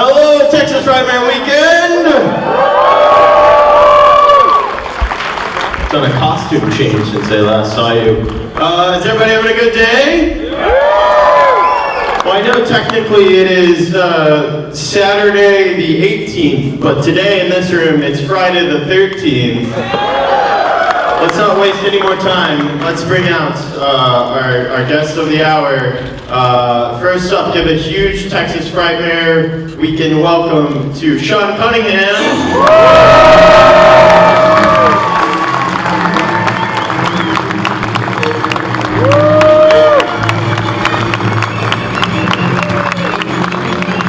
Hello, Texas Frightmare Weekend! Done a costume change since I last saw you. Is everybody having a good day? Well, I know technically it is Saturday the 18th, but today in this room it's Friday the 13th. Let's not waste any more time. Let's bring out our guest of the hour. First up, give a huge Texas Frightmare Weekend welcome to Sean Cunningham.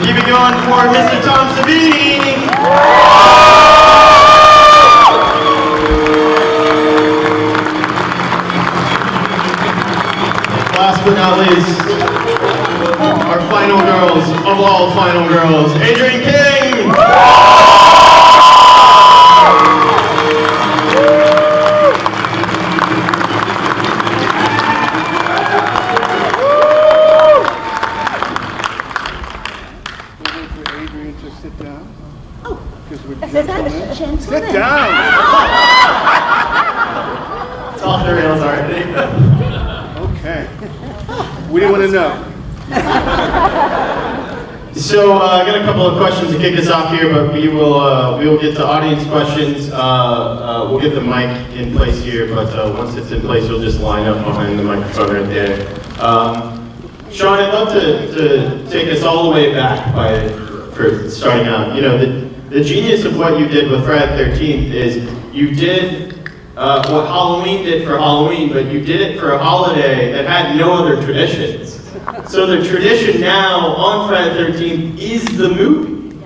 Keep it going for Mr. Tom Savini. Last but not least, our final girls of all final girls, Adrienne King! We'll wait for Adrienne to sit down. Oh, Because we're is that a gentlemen. gentleman? Sit down! It's off the rails already. Okay. We didn't want to know. So I got a couple of questions to kick us off here, but we will get to audience questions. We'll get the mic in place here, but once it's in place, you'll just line up behind the microphone right there. Sean, I'd love to take us all the way back for starting out. You know, the genius of what you did with Friday the 13th is you did what Halloween did for Halloween, but you did it for a holiday that had no other traditions. So the tradition now on Friday the 13th is the movie.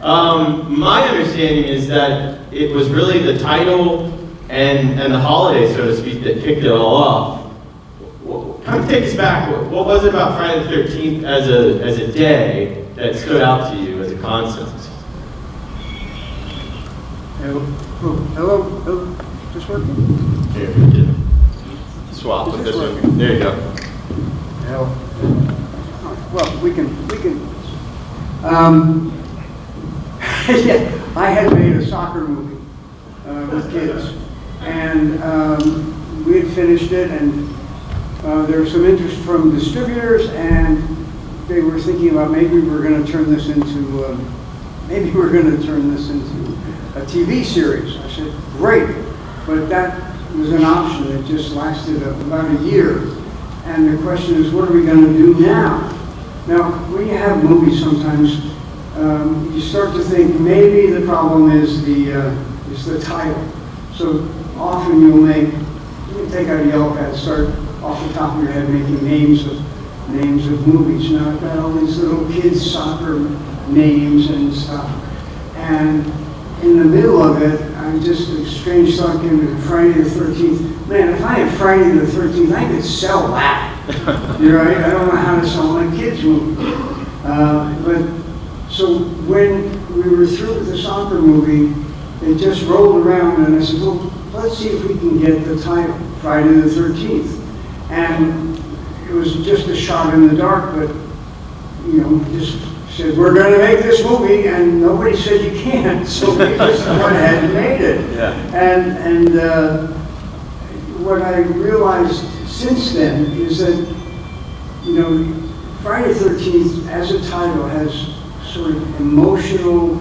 My understanding is that it was really the title and the holiday, so to speak, that kicked it all off. Kind of take us back. What was it about Friday the 13th as a day that stood out to you as a concept? Hello? Just working? Here, we can swap with this one. There you go. Hell. Well, we can. Yeah, I had made a soccer movie with kids, and we had finished it, and there was some interest from distributors, and they were thinking about maybe we're going to turn this into a TV series. I said, great, but that was an option. It just lasted about a year. And the question is, what are we going to do now? Now, when you have movies, sometimes you start to think maybe the problem is the title. So often you can take out a yellow pad, start off the top of your head making names of movies. Now I've got all these little kids soccer names and stuff. And in the middle of it, I just a strange thought came to Friday the 13th. Man, if I had Friday the 13th, I could sell that. You're right. I don't know how to sell my kids' movie. But so when we were through with the soccer movie, it just rolled around, and I said, well, let's see if we can get the title, Friday the 13th. And it was just a shot in the dark, but just said, we're going to make this movie, and nobody said you can't, so we just went ahead and made it. Yeah. And what I realized since then is that, Friday the 13th as a title has sort of emotional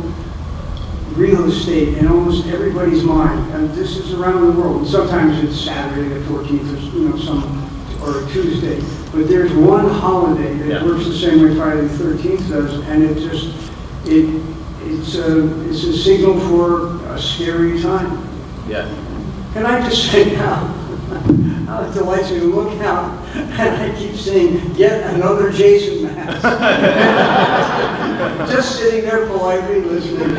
real estate in almost everybody's mind. And this is around the world. Sometimes it's Saturday the 14th or Tuesday. But there's one holiday that works the same way Friday the 13th does, and it's a signal for a scary time. Yeah. Can I just say now, how it delights me to look out, and I keep saying, yet another Jason mask. Just sitting there politely listening.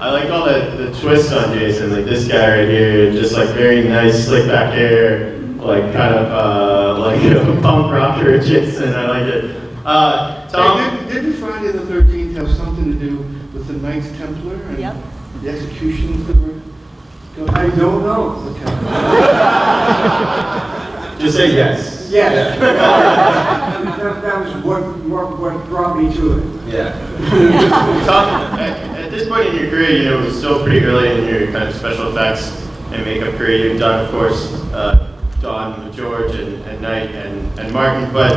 I like all the twists on Jason, like this guy right here, just like very nice slick back hair, like kind of like a punk rocker Jason. I like it. Tom? Hey, didn't Friday the 13th have something to do with the Knights Templar and the executions that were going on? I don't know. Okay. Just say yes. Yes. that was what brought me to it. Yeah. Tom, at this point in your career, you know, it was still pretty early in your kind of special effects and makeup career. You've done, of course, Dawn with George and Knight and Martin, but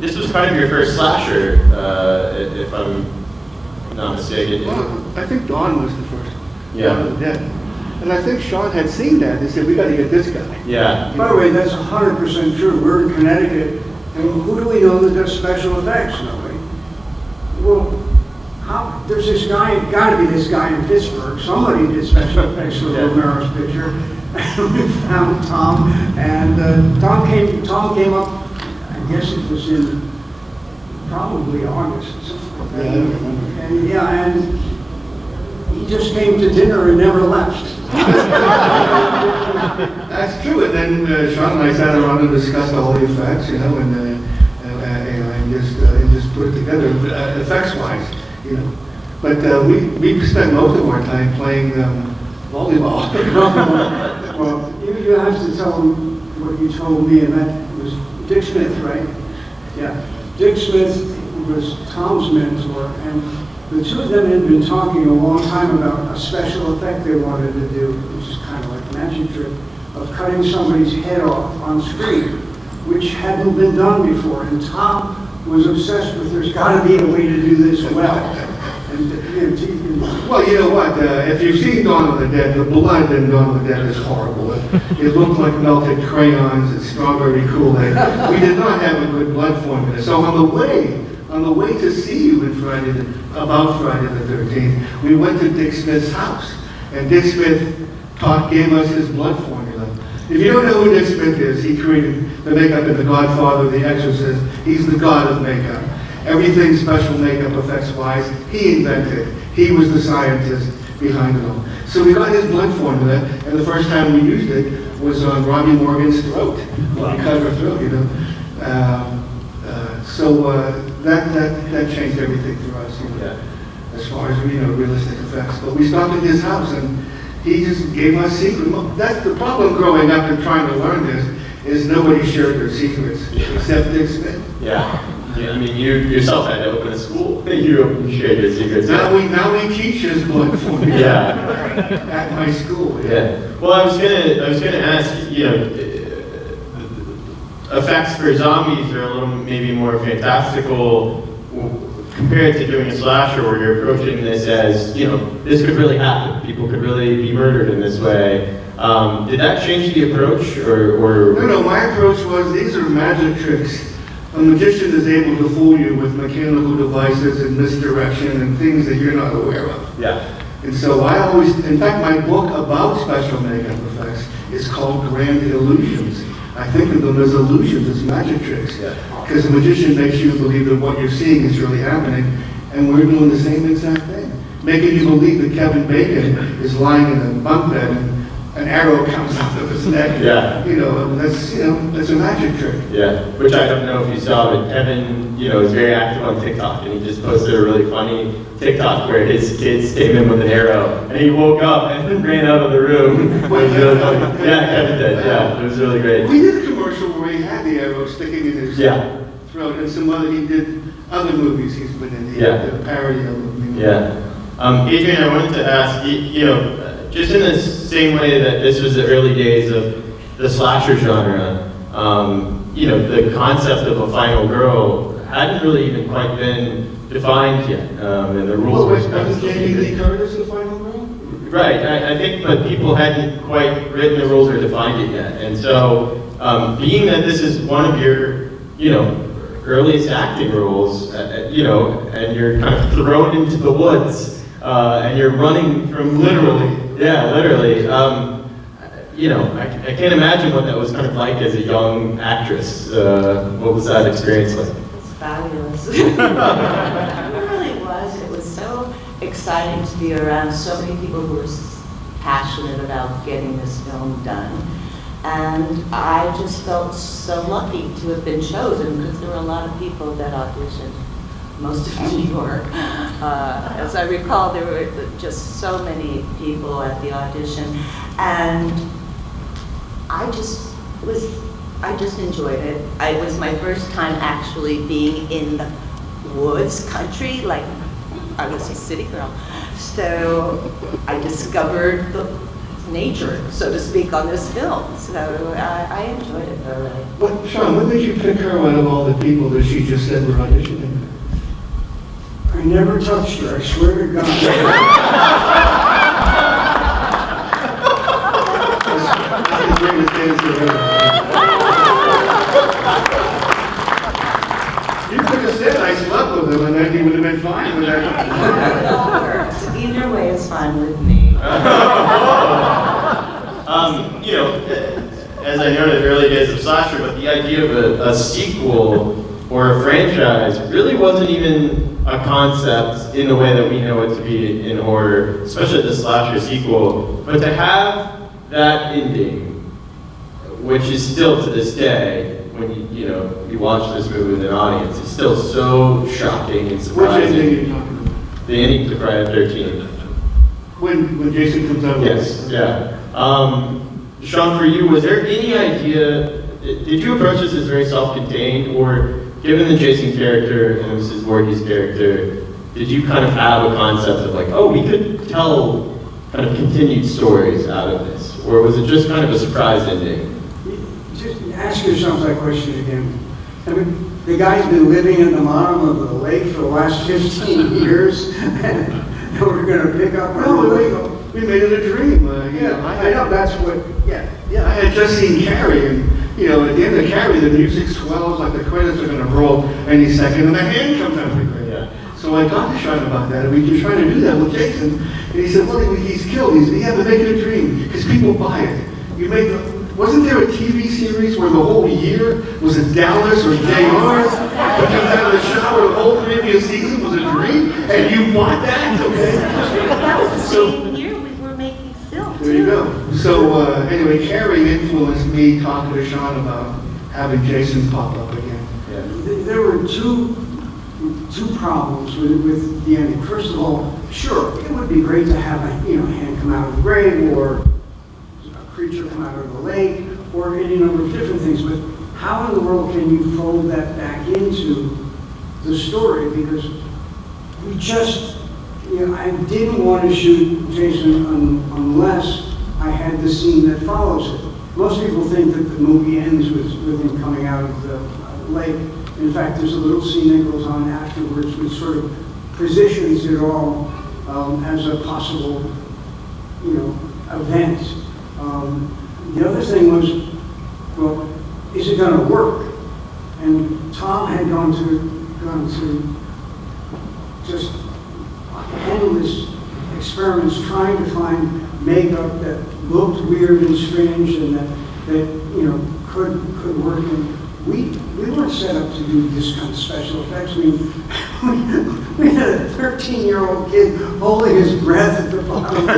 this was kind of your first slasher, if I'm not mistaken. Well, I think Dawn was the first. Yeah. Dawn of the Dead. And I think Sean had seen that and said, we got to get this guy. Yeah. By the way, that's 100% true. We're in Connecticut, and who do we know that does special effects? Nobody. Well, there's this guy, got to be this guy in Pittsburgh. Somebody did special effects for Romero's picture. And we found Tom, and Tom came up, I guess it was in probably August. Yeah, I don't remember. And he just came to dinner and never left. That's true. And then Sean and I sat around and discussed all the effects, you know, and just put it together, effects-wise, you know. But we spent most of our time playing volleyball. Well, you have to tell them what you told me, and that was Dick Smith, right? Yeah. Dick Smith was Tom's mentor, and the two of them had been talking a long time about a special effect they wanted to do, which is kind of like a magic trick, of cutting somebody's head off on screen, which hadn't been done before. And Tom was obsessed with, there's got to be a way to do this well. Well, you know what? If you've seen Dawn of the Dead, the blood in Dawn of the Dead is horrible. It looked like melted crayons and strawberry Kool-Aid. We did not have a good blood formula. So on the way to see you about Friday the 13th, we went to Dick Smith's house, and Dick Smith gave us his blood formula. If you don't know who Dick Smith is, he created the makeup in The Godfather, The Exorcist. He's the god of makeup. Everything special makeup effects-wise, he invented. He was the scientist behind it all. So we got his blood formula, and the first time we used it was on Robbie Morgan's throat. Well, he cut her throat, you know. So that changed everything for us, you know, as far as, you know, realistic effects. But we stopped at his house, and he just gave us secrets. That's the problem growing up and trying to learn this, is nobody shared their secrets except Dick Smith. Yeah. I mean, you yourself had to open a school. You shared your secrets. Now we teach his blood formula. Yeah. At my school. Yeah. Well, I was gonna ask, you know, effects for zombies are a little maybe more fantastical compared to doing a slasher where you're approaching this as, you know, this could really happen. People could really be murdered in this way. Did that change the approach, or? No, my approach was, these are magic tricks. A magician is able to fool you with mechanical devices and misdirection and things that you're not aware of. Yeah. And so I always, in fact, my book about special makeup effects is called Grand Illusions. I think of them as illusions, as magic tricks. Because a magician makes you believe that what you're seeing is really happening, and we're doing the same exact thing. Making you believe that Kevin Bacon is lying in a bunk bed and an arrow comes out of his neck. Yeah. You know, that's a magic trick. Yeah, which I don't know if you saw, but Kevin, you know, is very active on TikTok, and he just posted a really funny TikTok where his kids came in with an arrow, and he woke up and then ran out of the room. It was really funny. Yeah, Kevin did. Yeah, it was really great. We did a commercial where he had the arrow sticking in his throat, and he did other movies he's been in. He did a parody of them. Yeah. Adrienne, I wanted to ask, you know, just in the same way that this was the early days of the slasher genre, you know, the concept of a final girl hadn't really even quite been defined yet, and the rules were Wasn't Jamie Lee Curtis the final girl? Right, I think, but people hadn't quite written the rules or defined it yet, and so being that this is one of your, you know, earliest acting roles, you know, and you're kind of thrown into the woods, and you're running from literally, you know, I can't imagine what that was kind of like as a young actress. What was that experience like? It's fabulous. It really was. It was so exciting to be around so many people who were passionate about getting this film done. And I just felt so lucky to have been chosen, because there were a lot of people that auditioned, most of New York. As I recall, there were just so many people at the audition. And I just was I just enjoyed it. It was my first time actually being in the woods, country, like I was a city girl. So I discovered the nature, so to speak, on this film. So I enjoyed it thoroughly. What, Sean, what made you pick her out of all the people that she just said were auditioning? I never touched her, I swear to God. That's the greatest answer ever. You could have said I slept with him and then he would have been fine with that. Either way is fine with me. You know, as I noted, early days of slasher, but the idea of a sequel or a franchise really wasn't even a concept in the way that we know it to be in horror, especially the slasher sequel. But to have that ending, which is still to this day, when you watch this movie with an audience, it's still so shocking and surprising. Which ending are you talking about? The ending to Friday the 13th. When Jason comes out. Yes, yeah. Sean, for you, was there any idea, did you approach this as very self-contained, or given the Jason character and Mrs. Voorhees character, did you kind of have a concept of like, oh, we could tell kind of continued stories out of this? Or was it just kind of a surprise ending? Just ask yourself that question again. I mean, the guy's been living in the bottom of the lake for the last 15 years, and we're going to pick up. No, we made it a dream. I know, that's what, yeah. Yeah, I had just seen Carrie, and at the end of Carrie, the music swells, like the credits are going to roll any second, and the hand comes out of the credit. Yeah. So I talked to Sean about that, and we can try to do that with Jason. And he said, well, he's killed. Yeah, but make it a dream, because people buy it. Wasn't there a TV series where the whole year was a Dallas or JR? Because out of the shower, the whole previous season was a dream, and you bought that? Okay. That was the same year we were making film, too. There you go. So anyway, Carrie influenced me talking to Sean about having Jason pop up again. Yeah. There were two problems with the ending. First of all, sure, it would be great to have a hand come out of the grave, or a creature come out of the lake, or any number of different things. But how in the world can you fold that back into the story? Because we just, I didn't want to shoot Jason unless I had the scene that follows it. Most people think that the movie ends with him coming out of the lake. In fact, there's a little scene that goes on afterwards which sort of positions it all as a possible, event. The other thing was, well, is it going to work? And Tom had gone to just endless experiments trying to find makeup that looked weird and strange and that could work. And we weren't set up to do this kind of special effects. We had a 13-year-old kid holding his breath at the bottom of the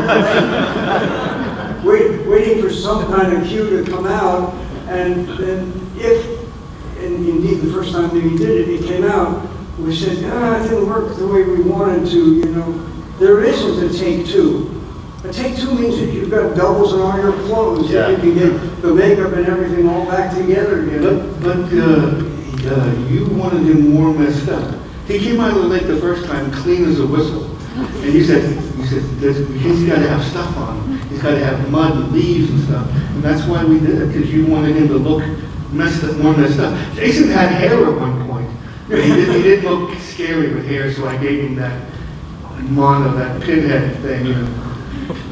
lake, waiting for some kind of cue to come out. And indeed the first time that he did it, it came out. We said, it didn't work the way we wanted to. There isn't a take two. A take two means that you've got doubles in all your clothes. Yeah. You can get the makeup and everything all back together again. But you wanted him more messed up. He came out of the lake the first time clean as a whistle. And you said he's got to have stuff on him. He's got to have mud and leaves and stuff. And that's why we did it, because you wanted him to look messed up, more messed up. Jason had hair at one point. He didn't look scary with hair, so I gave him that pinhead thing.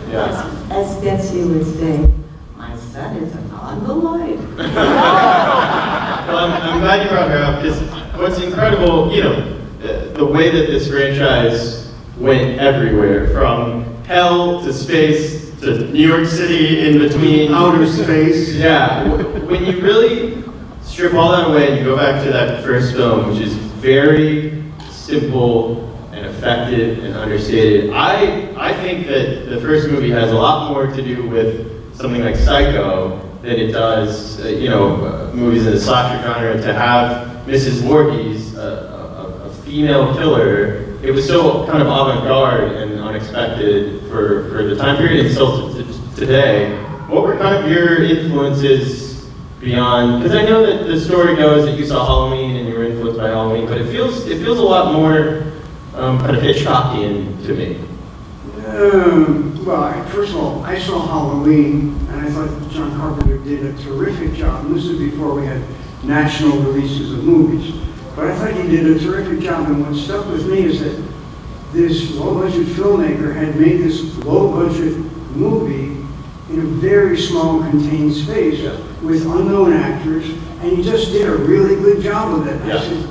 Yeah. As Betsy would say, my son is a non-believer. Well, I'm glad you brought her up, because what's incredible, the way that this franchise went everywhere, from hell to space to New York City, in between. Outer space. Yeah. When you really strip all that away and you go back to that first film, which is very simple and effective and understated, I think that the first movie has a lot more to do with something like Psycho than it does, movies in the slasher genre. To have Mrs. Voorhees, a female killer, it was so kind of avant-garde and unexpected for the time period and still today. What were kind of your influences beyond, because I know that the story goes that you saw Halloween and you were influenced by Halloween, but it feels a lot more kind of Hitchcockian to me. Well, first of all, I saw Halloween, and I thought John Carpenter did a terrific job. And this is before we had national releases of movies. But I thought he did a terrific job, and what stuck with me is that this low-budget filmmaker had made this low-budget movie in a very small, contained space with unknown actors, and he just did a really good job of it. I said,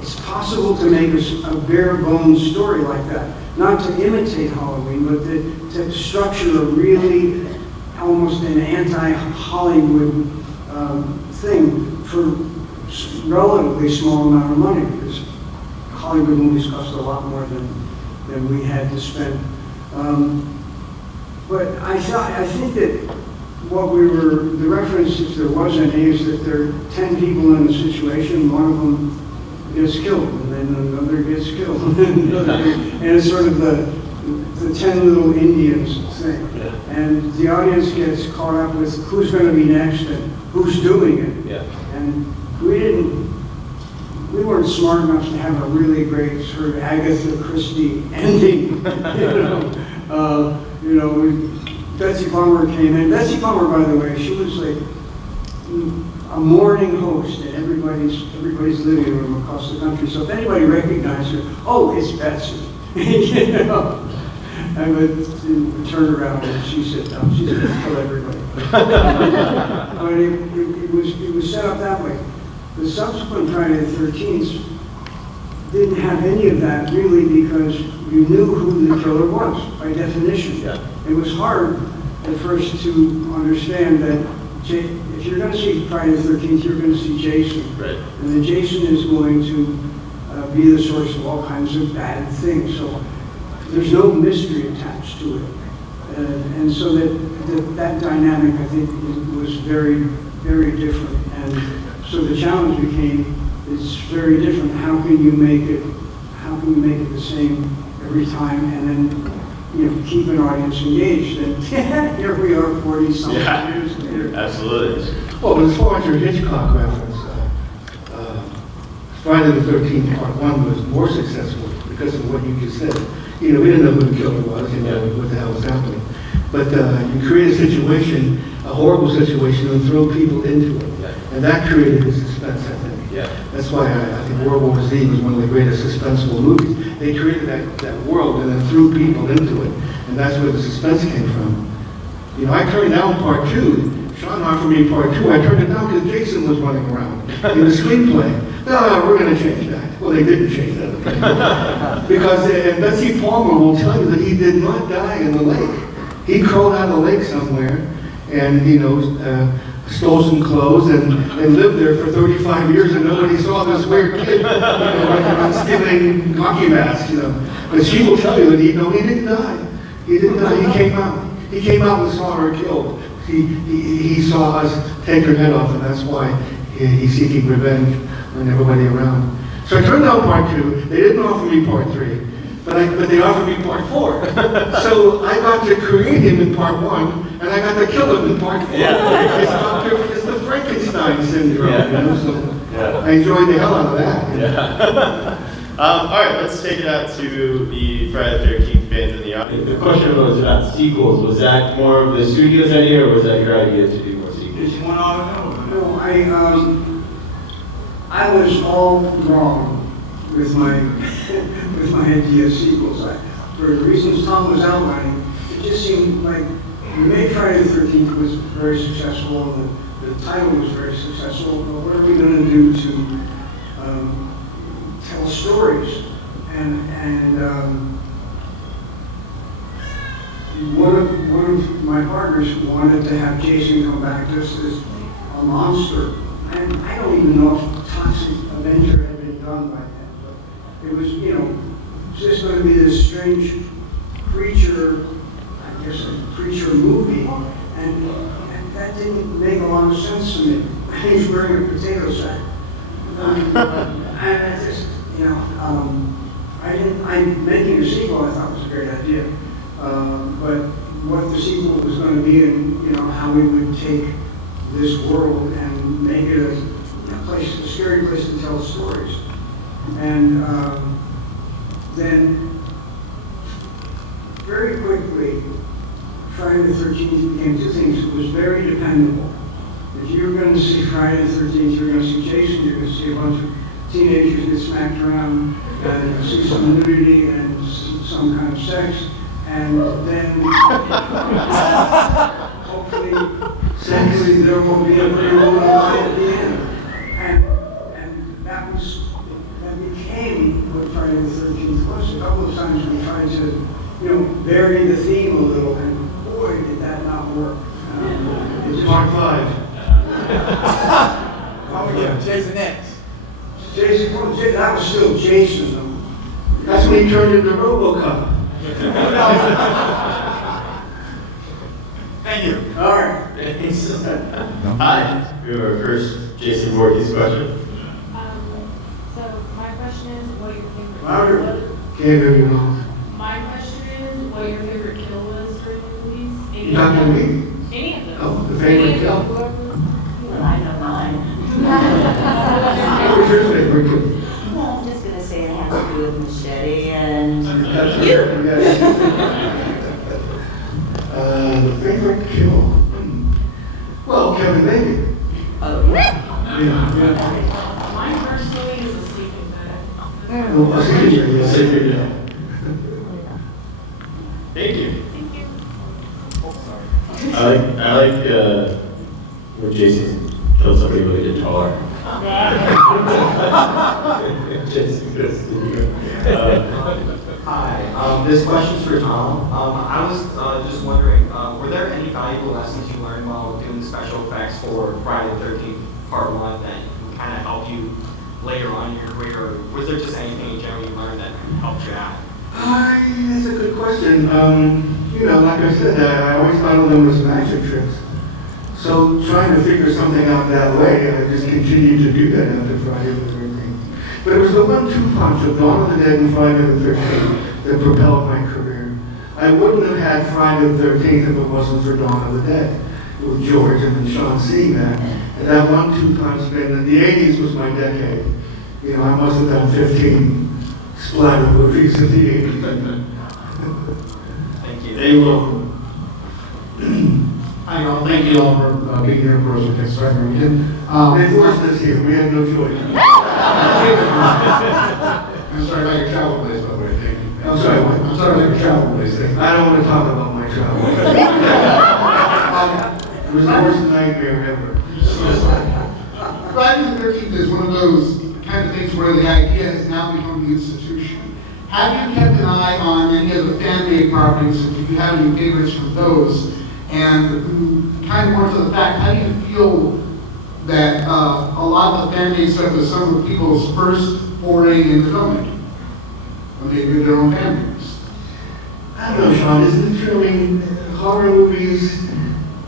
it's possible to make a bare-bones story like that. Not to imitate Halloween, but to structure a really almost an anti-Hollywood thing for a relatively small amount of money, because Hollywood movies cost a lot more than we had to spend. But I think that the reference, if there was any, is that there are 10 people in a situation, one of them gets killed, and then another gets killed, and it's sort of the 10 little Indians thing. Yeah. And the audience gets caught up with who's going to be next and who's doing it. Yeah. And we weren't smart enough to have a really great sort of Agatha Christie ending. Betsy Palmer came in. Betsy Palmer, by the way, she was like a morning host at everybody's living room across the country. So if anybody recognized her, oh, it's Betsy. I would turn around and she said, no, she said, tell everybody. But it was set up that way. The subsequent Friday the 13th didn't have any of that really, because you knew who the killer was by definition. Yeah. It was hard at first to understand that if you're going to see Friday the 13th, you're going to see Jason. Right. And then Jason is going to be the source of all kinds of bad things. So there's no mystery attached to it. And so that dynamic, I think, was very, very different. And so the challenge became, it's very different. How can you make it the same every time, and then keep an audience engaged? And here we are 40-something years later. Absolutely. Well, as far as your Hitchcock reference, Friday the 13th Part 1 was more successful because of what you just said. We didn't know who the killer was, what the hell was happening. But you create a situation, a horrible situation, and throw people into it. Yeah. And that created the suspense, I think. Yeah. That's why I think World War Z was one of the greatest suspenseful movies. They created that world and then threw people into it. And that's where the suspense came from. I turned down Part 2. Sean offered me Part 2. I turned it down because Jason was running around in the screenplay. No, we're going to change that. Well, they didn't change that. Because and Betsy Palmer will tell you that he did not die in the lake. He crawled out of the lake somewhere and, stole some clothes and lived there for 35 years, and nobody saw this weird kid, stealing hockey masks, But she will tell you that he didn't die. He didn't die. He came out. He came out and saw her killed. He saw us take her head off, and that's why he's seeking revenge on everybody around. So I turned down Part 2. They didn't offer me Part 3, but they offered me Part 4. So I got to create him in Part 1, and I got to kill him in Part 4. Yeah. It's the Frankenstein syndrome. So I enjoyed the hell out of that. Yeah. All right, let's take it out to the Friday the 13th fans in the audience. The question was about sequels. Was that more of the studio's idea, or was that your idea to do more sequels? No, I was all wrong with my idea of sequels. For the reasons Tom was outlining, it just seemed like we made Friday the 13th was very successful, and the title was very successful. But what are we going to do to tell stories? And one of my partners wanted to have Jason come back just as a monster. And I don't even know if Toxic Avenger had been done by then, but it was, just going to be this strange creature, I guess a creature movie, and that didn't make a lot of sense to me. He was wearing a potato sack. I just, making a sequel I thought was a great idea, but what the sequel was going to be, and how we would take this world and make it a place, a scary place to tell stories. And then very quickly, Friday the 13th became two things. It was very dependable. If you were going to see Friday the 13th, you were going to see Jason, you were going to see a bunch of teenagers get smacked around, and see some nudity and some kind of sex, and then hopefully there will be a pretty woman line at the end. And that became what Friday the 13th was. A couple of times we tried to, vary the theme a little, and boy, did that not work. Part 5. Jason X. Jason, that was still Jason. That's when he turned into RoboCop. Thank you. All right. Hi, your first Jason Voorhees question. So my question is, what your favorite Louder. Can't hear you now. My question is, what your favorite kill was during the movies? You're not gonna me? Any of them. Oh, the favorite Any of kill. them, whoever. Well, I know mine. What was your favorite kill? Well, I'm just gonna say it has to do with machete and That's you. yes. The favorite kill? Well, Kevin Bacon. Oh, Yeah. Mine personally is a sleeping bag. Oh, I see you. Yes. Thank you. Thank you. I like when Jason killed somebody with a guitar. Jason goes to you. Hi, this question's for Tom. I was just wondering, were there any valuable lessons you learned while doing special effects for Friday the 13th Part 1 that kind of helped you later on in your career, or was there just anything in general you learned that helped you out? That's a good question. Like I said, I always thought of them as magic tricks. So trying to figure something out that way, I just continued to do that after Friday the 13th. But it was the 1-2 punch of Dawn of the Dead and Friday the 13th that propelled my career. I wouldn't have had Friday the 13th if it wasn't for Dawn of the Dead, with George and then Sean seeing that. And that 1-2 punch, in the 80s was my decade. I must have done 15 splatter movies in the 80s. Thank you. They will. Hi, y'all. Thank you all for being here for us at Texas Frightmare Weekend. They forced us here. We had no choice. I'm sorry about your travel days, by the way. Thank you. I'm sorry, what? I'm sorry about your travel days. Thank you. I don't want to talk about my travel. It was the worst nightmare ever. Friday the 13th is one of those kind of things where the idea has now become the institution. Have you kept an eye on any of the fan-made properties, and do you have any favorites from those? And kind of more to the fact, how do you feel that a lot of the fan-made stuff is some of people's first foray into filmmaking when they do their own fan movies? I don't know, Sean, isn't it true? I mean, horror movies,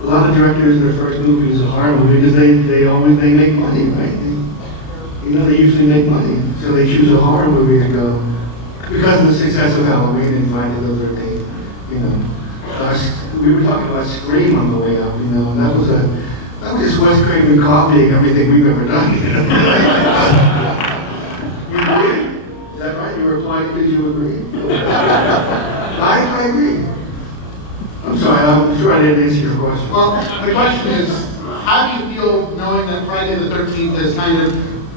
a lot of directors, their first movie is a horror movie because they make money, right? They usually make money. So they choose a horror movie and go, because of the success of Halloween and Friday the 13th, we were talking about Scream on the way up, and that was just Wes Craven copying everything we've ever done. You agree? Is that right? You replied because you agree? I agree. I'm sorry, I'm sure I didn't answer your question. Well, the question is, how do you feel knowing that Friday the 13th has kind of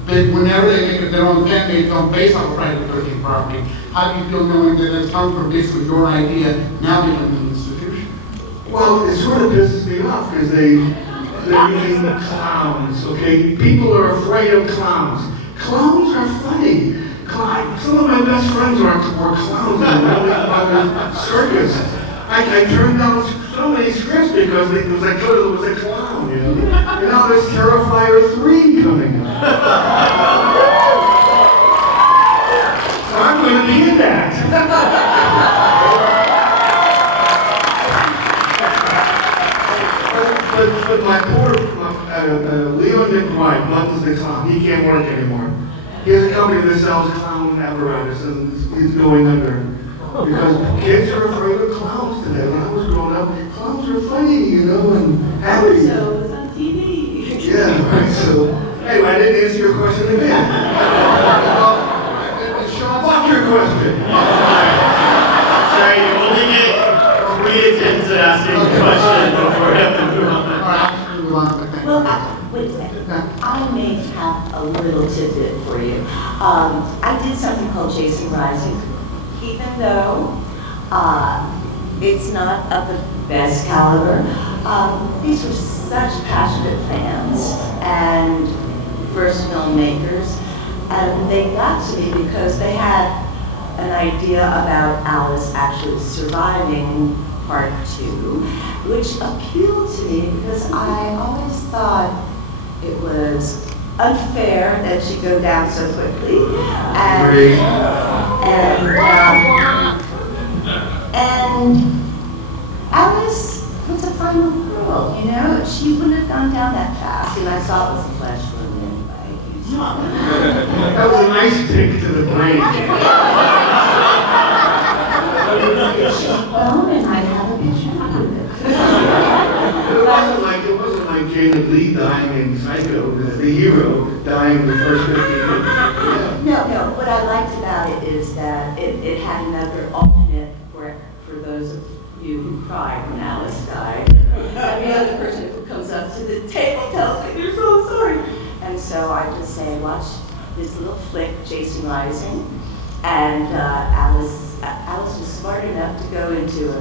been, whenever they make their own fan-made film based on Friday the 13th property, how do you feel knowing that it's come from basically your idea now becoming an institution? Well, it sort of pisses me off because they're using clowns, okay? People are afraid of clowns. Clowns are funny. Some of my best friends were clowns in the Willy Brothers circus. I turned down so many scripts because I thought it was a clown, And now there's Terrifier 3 coming up. So I'm going to be in that. But my poor Leon McBride, Buttons the clown, he can't work anymore. He has a company that sells clown apparatus and he's going under. Because kids are afraid of clowns today. When I was growing up, clowns are funny, and happy. So it was on TV. Yeah, right. So question again. What's your question? Sorry, you only get 3 attempts at asking a question before we have to move on. Well, wait a second. I may have a little tidbit for you. I did something called Chasing Rising, even though it's not of the best caliber. These were such passionate fans and first filmmakers, and they got to me because they had an idea about Alice actually surviving part 2, which appealed to me because I always thought it was unfair that she go down so quickly. And Alice was a final girl, you know? She wouldn't have gone down that fast, and I saw it was a flesh wound anyway. That was a nice kick to the brain. And I have a picture with it. It wasn't like Janet Leigh dying in Psycho, the hero dying in the first 15 minutes. No, what I liked about it is that it had another alternate for those of you who cried when Alice died. And the other person who comes up to the table tells me they're so sorry. And so I just say, watch this little flick, Chasing Rising. And Alice was smart enough to go into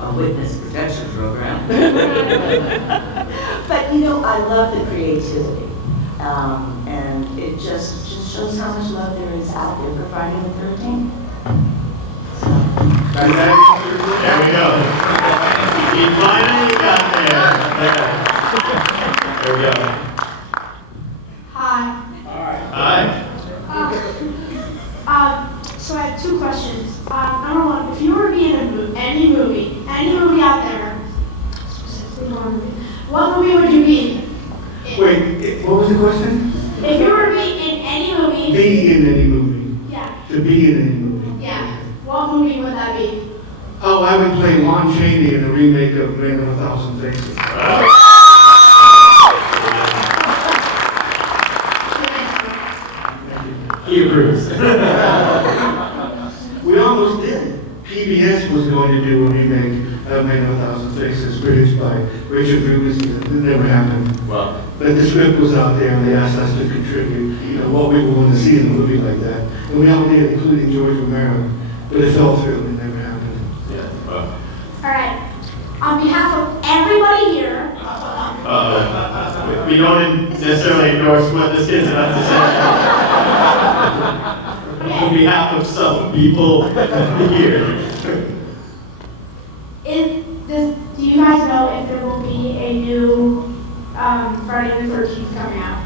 a witness protection program. But you know, I love the creativity. And it just shows how much love there is out there for Friday the 13th. There we go. He finally got there. There we go. Hi. Hi. So I have 2 questions. Number 1, if you were to be in any movie out there, specifically horror movie, what movie would you be in? Wait, what was the question? If you were to be in any movie. Be in any movie. Yeah. To be in any movie. Yeah. What movie would that be? Oh, I would play Lon Chaney in the remake of Man of a Thousand Faces. He approves. We almost did. PBS was going to do a remake of Man of a Thousand Faces, produced by Richard Rubens. It never happened. Well, But the script was out there, and they asked us to contribute, what we were going to see in a movie like that. And we all did, including George Romero. But it fell through, it never happened. yeah. Well. All right. On behalf of everybody here. We don't necessarily endorse what this kid's about to say. On behalf of some people here. Do you guys know if there will be a new Friday the 13th coming out?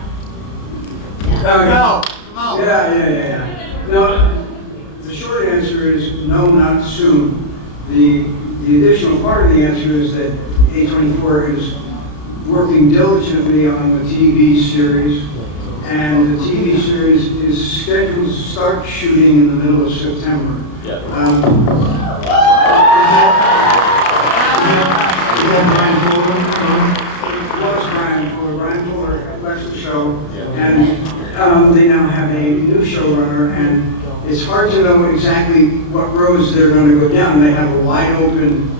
Yeah. No, the short answer is no, not soon. The additional part of the answer is that A24 is working diligently on the TV series, and the TV series is scheduled to start shooting in the middle of September. Yeah. Brian Fuller left the show, and they now have a new showrunner, and it's hard to know exactly what roads they're going to go down. They have a wide open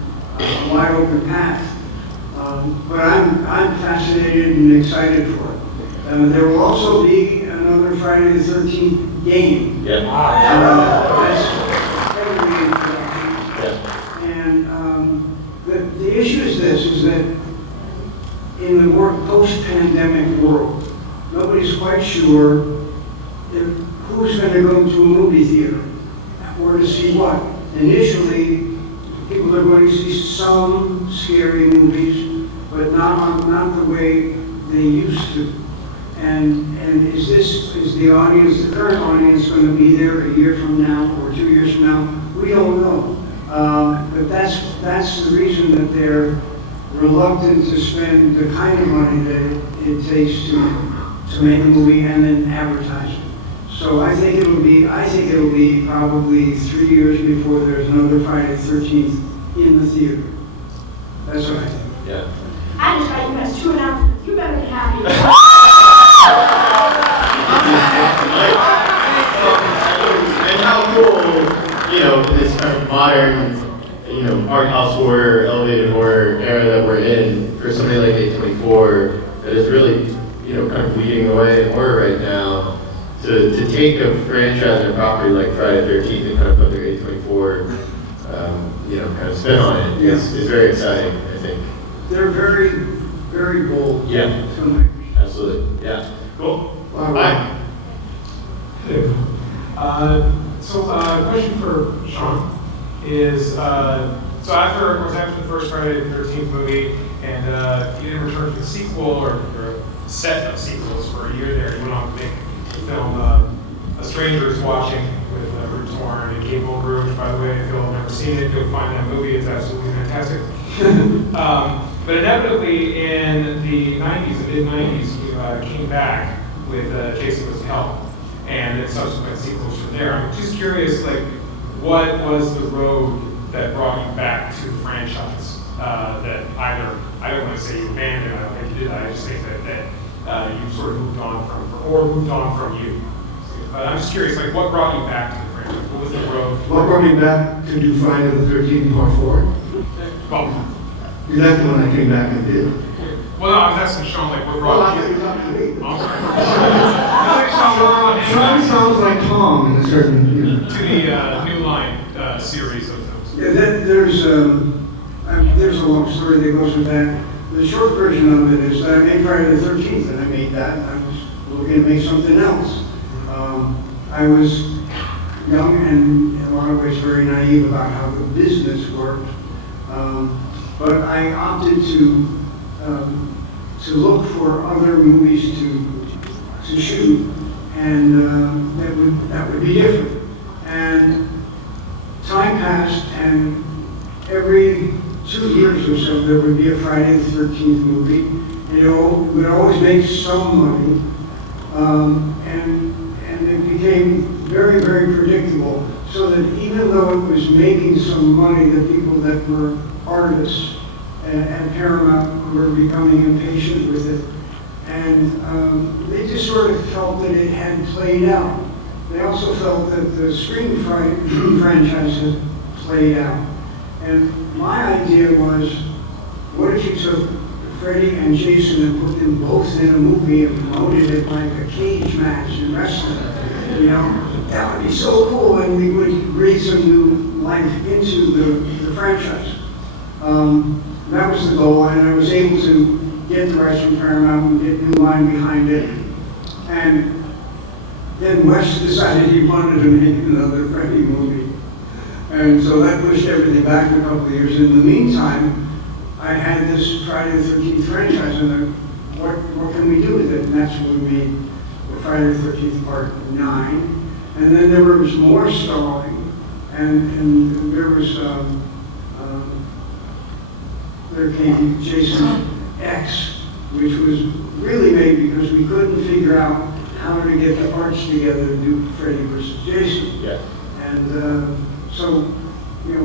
path, but I'm fascinated and excited for it. There will also be another Friday the 13th game. Yeah. That's heavily in production. And the issue is this, is that in the more post-pandemic world, nobody's quite sure who's going to go to a movie theater or to see what. Initially, people are going to see some scary movies, but not the way they used to. And is the audience, the current audience, going to be there a year from now or 2 years from now? We don't know. But that's the reason that they're reluctant to spend the kind of money that it takes to make a movie and then advertise it. So I think it'll be probably 3 years before there's another Friday the 13th in the theater. That's what I think. Yeah. I just got you guys 2 announcements. You better be happy. modern, art house horror, elevated horror era that we're in, for somebody like A24 that is really, kind of leading the way in horror right now, to take a franchise and a property like Friday the 13th and kind of put their A24, kind of spin on it is very exciting, I think. They're very, very bold. Yeah. Filmmakers. Absolutely. Yeah. Cool. Hi. Question for Sean is, so after the first Friday the 13th movie, and you didn't return for the sequel or a set of sequels for a year there, you went on to make the film A Stranger's Watching with Bruce Warren and Kate Mulgrew, which, by the way, if you'll have never seen it, you'll find that movie is absolutely fantastic. But inevitably in the 90s, the mid-90s, you came back with Jason Was Help, and then subsequent sequels from there. I'm just curious, what was the road that brought you back to the franchise? That either, I don't want to say you abandoned, I don't think you did that, I just think that you sort of moved on from you. But I'm just curious, what brought you back to the franchise? What was the road? What brought me back to do Friday the 13th Part 4? Well, That's the one I came back and did. well, no, I was asking Sean, what Oh, I brought thought you? you were talking to me. Oh, I'm sorry. Sean sounds like Tom in a certain, To the New Line series of films. Yeah, there's a long story that goes with that. The short version of it is that I made Friday the 13th, and I made that, and I was looking to make something else. I was young and in a lot of ways very naive about how the business worked. But I opted to look for other movies to shoot, and that would be different. And time passed, and every 2 years or so there would be a Friday the 13th movie. It would always make some money, and it became very, very predictable. So that even though it was making some money, the people that were artists at Paramount were becoming impatient with it. And they just sort of felt that it had played out. They also felt that the Scream franchise had played out. And my idea was, what if you took Freddy and Jason and put them both in a movie and promoted it like a cage match in wrestling? That would be so cool, and we would breathe some new life into the franchise. That was the goal, and I was able to get the rights from Paramount and get New Line behind it. And then Wes decided he wanted to make another Freddy movie. And so that pushed everything back a couple of years. In the meantime, I had this Friday the 13th franchise, and what can we do with it? And that's when we made the Friday the 13th Part 9. And then there was more stalling, and there was, there came Jason X, which was really made because we couldn't figure out how to get the parts together to do Freddy versus Jason. Yeah. And so, the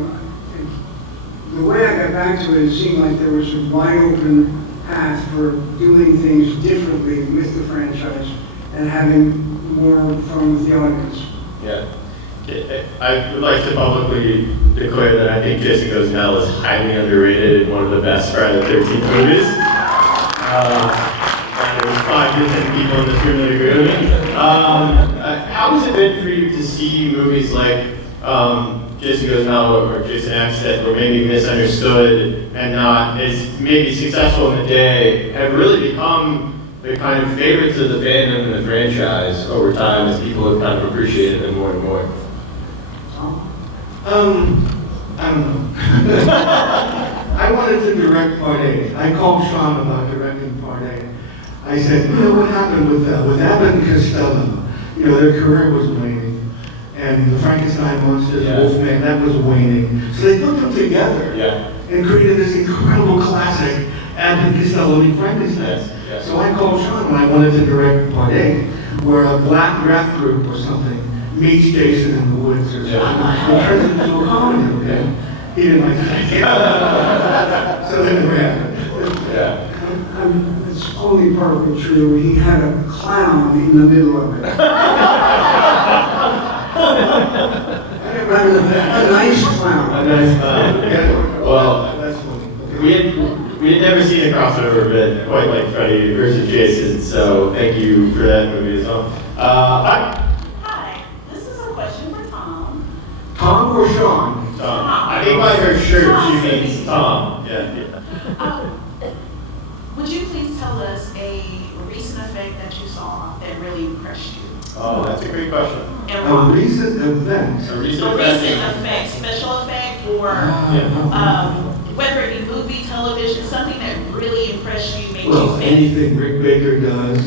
way I got back to it, it seemed like there was a wide open path for doing things differently with the franchise and having more fun with the audience. Yeah. I would like to publicly declare that I think Jason Goes to Hell is highly underrated and one of the best Friday the 13th movies. And there's 5 to 10 people in this room that agree with me. How has it been for you to see movies like Jason Goes to Hell or Jason X that were maybe misunderstood and not as maybe successful in the day, have really become the kind of favorites of the fandom and the franchise over time as people have kind of appreciated them more and more? I don't know. I wanted to direct Part 8. I called Sean about directing Part 8. I said, what happened with Abbott and Costello? Their career was waning. And the Frankenstein Monsters, Wolfman, that was waning. So they put them together and created this incredible classic, Abbott and Costello and Frankenstein. Yes. So I called Sean when I wanted to direct Part 8, where a black rap group or something meets Jason in the woods or something. It turns into a comedy, okay? He didn't like that idea. So then it happened. It's only partly true. He had a clown in the middle of it. I never A nice clown. A nice clown. Well, That's funny. we had never seen a crossover bit quite like Freddy versus Jason, so thank you for that movie as well. Hi. Hi, this is a question for Tom. Tom or Sean? Tom. I think by her shirt Tom she means Savini. Tom. Yeah. Would you please tell us a recent effect that you saw that really impressed you? Oh, that's a great question. And A why? recent event. A recent A event. recent effect, special effect, or Yeah. whether it be movie, television, something that really impressed you, made Well, you think. anything Rick Baker does,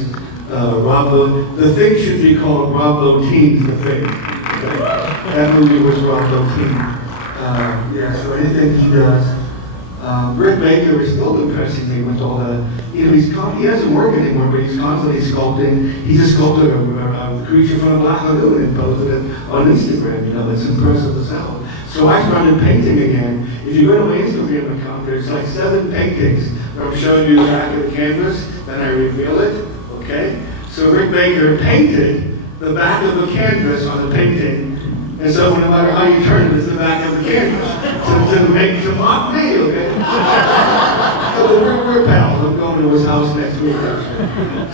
the thing should be called Rob Bottin's The Thing. That movie was Rob Bottin. Yeah, so anything he does. Rick Baker is still impressing me with all the, he doesn't work anymore, but he's constantly sculpting. He just sculpted a creature from the Black Lagoon and posted it on Instagram, it's impressive as hell. So I started painting again. If you go to my Instagram account, there's like 7 paintings where I'm showing you the back of the canvas, then I reveal it, okay? So Rick Baker painted the back of the canvas on the painting, and so no matter how you turn it, it's the back of the canvas. To mock me, okay? So we're pals. I'm going to his house next week.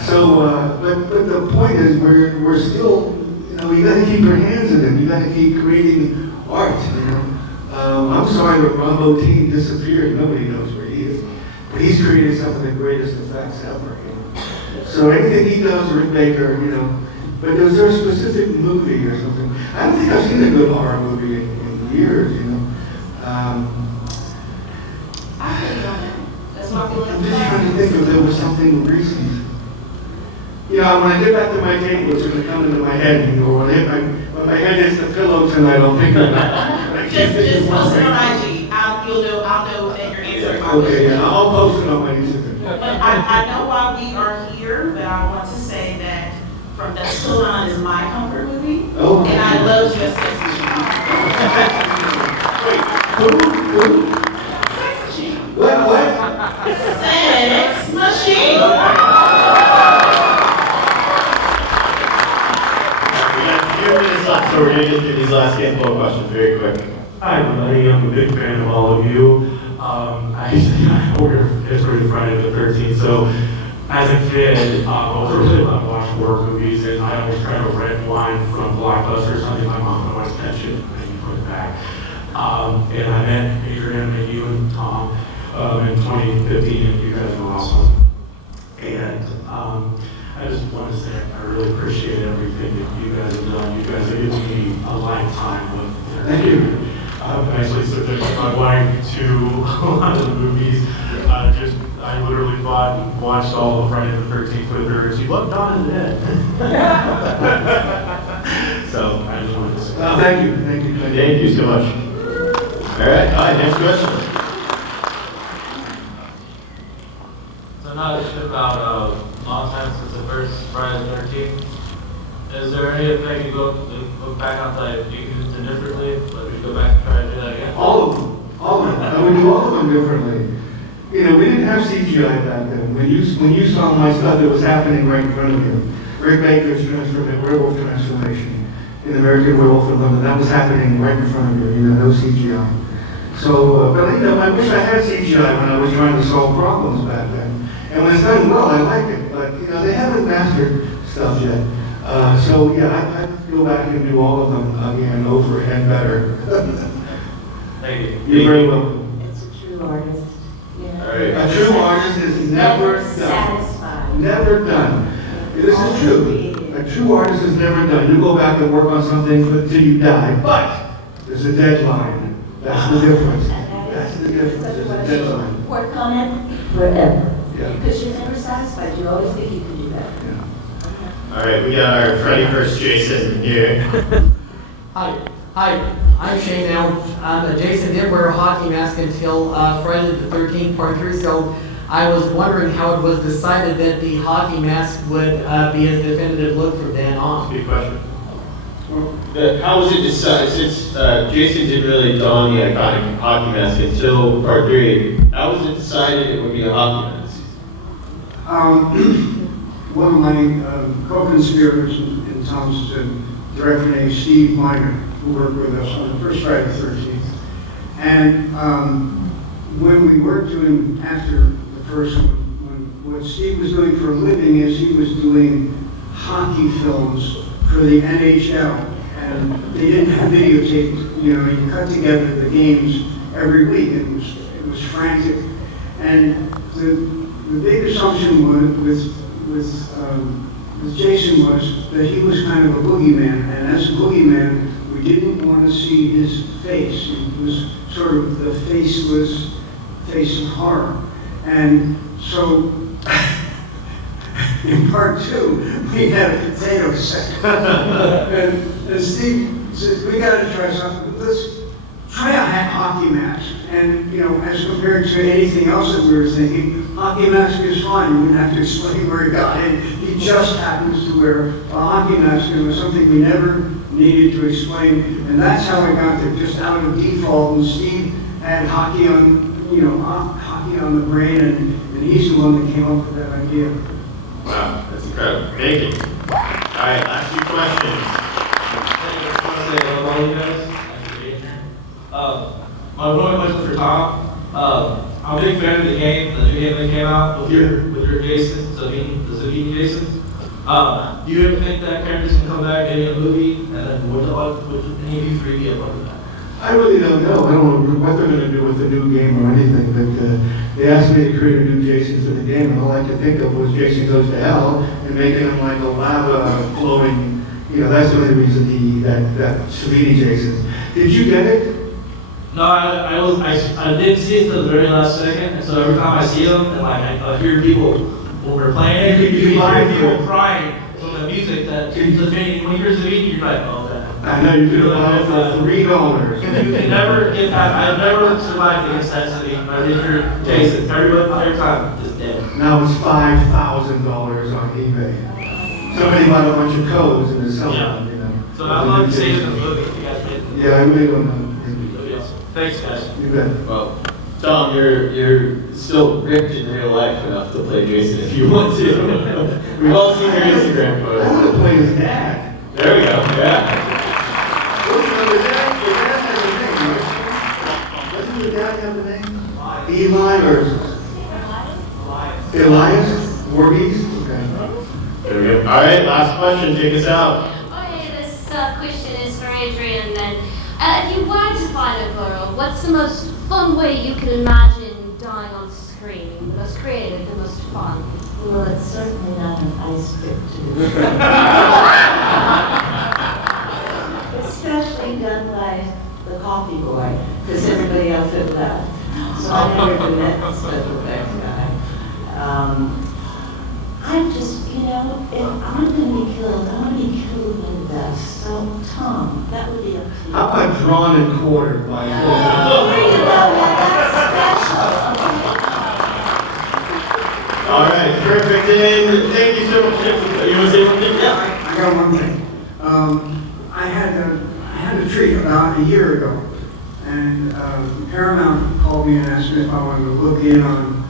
So, but the point is, we're still, you got to keep your hands in it. You got to keep creating art. I'm sorry that Rob Bottin disappeared. Nobody knows where he is. But he's created some of the greatest effects ever. So anything he does, Rick Baker, But is there a specific movie or something? I don't think I've seen a good horror movie in years, I really don't know. That's why we I'm just trying to think if there was something recent. When I get back to my table, it's going to come into my head, when my head hits the pillow tonight, I'll think of it. Just post it on IG. I'll know that your answer. Okay, yeah, I'll post it on my Instagram. But I know why we are here, but I want to say that From Dusk Till Dawn is my comfort movie. Oh. And I love your Sex Machine. Who? Sex Machine. What? Sex Machine. We got a few minutes left, so we're going to get through these last handful of questions very quick. Hi, everybody. I'm a big fan of all of you. I ordered Friday the 13th, so as a kid, I was really loved watching horror movies, and I always tried a red wine from Blockbuster or something. My mom would always catch it and make me put it back. And I met Adrienne and you and Tom in 2015, and you guys were awesome. And I just want to say I really appreciate everything that you guys have done. You guys have given me a lifetime of Thank you. I've actually subjected my wife to a lot of the movies. I literally bought and watched all of Friday the 13th with her, and she loved Dawn of the Dead. So I just wanted to say Thank you. Thank you so much. All right, next question. So now it's been about a long time since the first Friday the 13th. Is there any effect you look back on that you can do differently, but you go back and try to do that again? All of them. I would do all of them differently. We didn't have CGI back then. When you saw my stuff, it was happening right in front of you. Rick Baker's werewolf transformation in American Werewolf in London, that was happening right in front of you. No CGI. So, but I wish I had CGI when I was trying to solve problems back then. And when it's done well, I like it. But they haven't mastered stuff yet. So yeah, I'd go back and do all of them again, over and better. Thank you. You're very welcome. It's a true artist. All right. A true artist is never done. Satisfied. Never done. This is true. A true artist is never done. You go back and work on something until you die, but there's a deadline. That's the difference. That's the difference. There's a deadline. Work on it forever. Yeah. Because you're never satisfied. You always think you can do better. All right, we got our Freddy vs. Jason here. Hi, I'm Shane now. Jason did wear a hockey mask until Friday the 13th, part 3, so I was wondering how it was decided that the hockey mask would be a definitive look from then on. Good question. How was it decided, since Jason didn't really don the iconic hockey mask until part 3, how was it decided it would be a hockey mask? One of my co-conspirators in Tom's director named Steve Miner who worked with us on the first Friday the 13th. And when we worked to him after the first one, what Steve was doing for a living is he was doing hockey films for the NHL. And they didn't have videotaped, you know, you cut together the games every week. It was frantic. And the big assumption with Jason was that he was kind of a boogeyman. And as a boogeyman, we didn't want to see his face. It was sort of the faceless face of horror. And so in part 2, we had a potato sack. and Steve says, we got to try something. Let's try a hockey mask. And, you know, as compared to anything else that we were thinking, hockey mask is fine. You wouldn't have to explain where he got it. He just happens to wear a hockey mask. And it was something we never needed to explain. And that's how I got there, just out of default. And Steve had hockey on, you know, hockey on the brain. And he's the one that came up with that idea. Wow, that's incredible. Thank you. All right, last few questions. I just want to say hello to you guys. Thanks for being here. My one question for Tom. I'm a big fan of the new game that came out with your Jason, Savini, the Savini Jason. Do you ever think that character's gonna come back in a movie? And then would any of you three get up with that? I really don't know. I don't know what they're going to do with the new game or anything, but they asked me to create a new Jason for the game, and all I could think of was Jason Goes to Hell and making him like a lava flowing, you know, that's the only reason that Savini Jason. Did you get it? No, I didn't see it till the very last second, and so every time I see them, and like I hear people when we're playing it, you hear people crying from the music that when you hear Savini, you're like, oh, that. I know you could have bought it for $3. You can never get that. I've never survived against that Savini. I did hear Jason every time is dead. Now it's $5,000 on eBay. Somebody bought a bunch of codes and they're selling them, you know. So I'd love to see it in the movie if you guys did. Yeah, I really don't know. Thanks, guys. You bet. Well, Tom, you're still ripped in real life enough to play Jason if you want to. We've all seen your Instagram I photos. want to play his dad. There we go. Yeah. Doesn't your dad have the name? Eli or Elias? Voorhees? Okay. There we go. All right, last question. Take us out. Okay, this question is for Adrienne then. If you were to find a girl, what's the most fun way you can imagine dying on screen? The most creative, the most fun? Well, it's certainly not an ice pick to do. Especially done by the coffee boy, because everybody else had left. So I never been that special effects guy. I'm just, you know, if I'm going to be killed, I'm going to be killed in the dust. So, Tom, that would be up to you. How about drawn and quartered by There you go, that's special. All right, perfect. And thank you so much. You want to say one thing? Yeah. I got one thing. I had a treat about a year ago, and Paramount called me and asked me if I wanted to look in on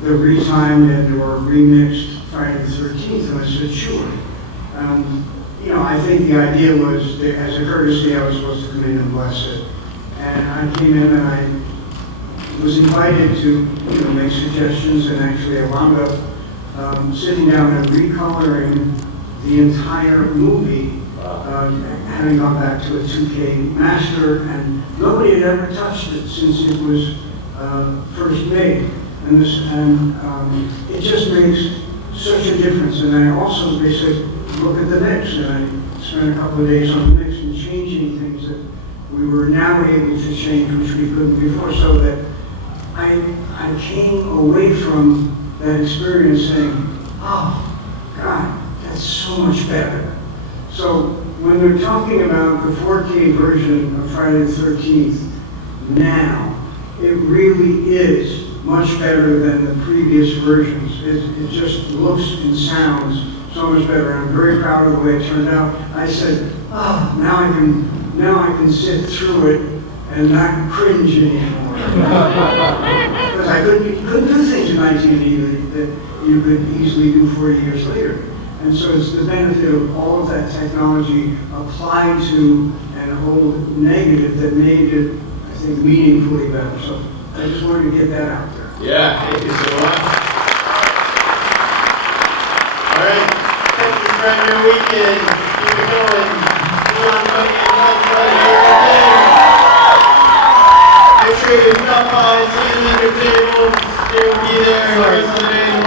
the retimed and or remixed Friday the 13th, and I said sure. You know, I think the idea was that as a courtesy, I was supposed to come in and bless it, and I came in and I was invited to, you know, make suggestions, and actually I wound up sitting down and recoloring the entire movie, having gone back to a 2K master, and nobody had ever touched it since it was first made. And it just makes such a difference. And I also, they said, look at the mix, and I spent a couple of days on the mix and changing things that we were now able to change, which we couldn't before, so that I came away from that experience saying, oh, God, that's so much better. So when they're talking about the 4K version of Friday the 13th now, it really is much better than the previous versions. It just looks and sounds so much better. I'm very proud of the way it turned out. I said, oh, now I can sit through it and not cringe anymore. Because I couldn't do things in 1980 that you could easily do 40 years later. And so it's the benefit of all of that technology applied to and whole negative that made it, I think, meaningfully better. So I just wanted to get that out there. Yeah, thank you so much. All right, Texas Frightmare Weekend, keep it going. Sean Cunningham, make sure you stop by, see them at their tables, they will be there the rest of the day.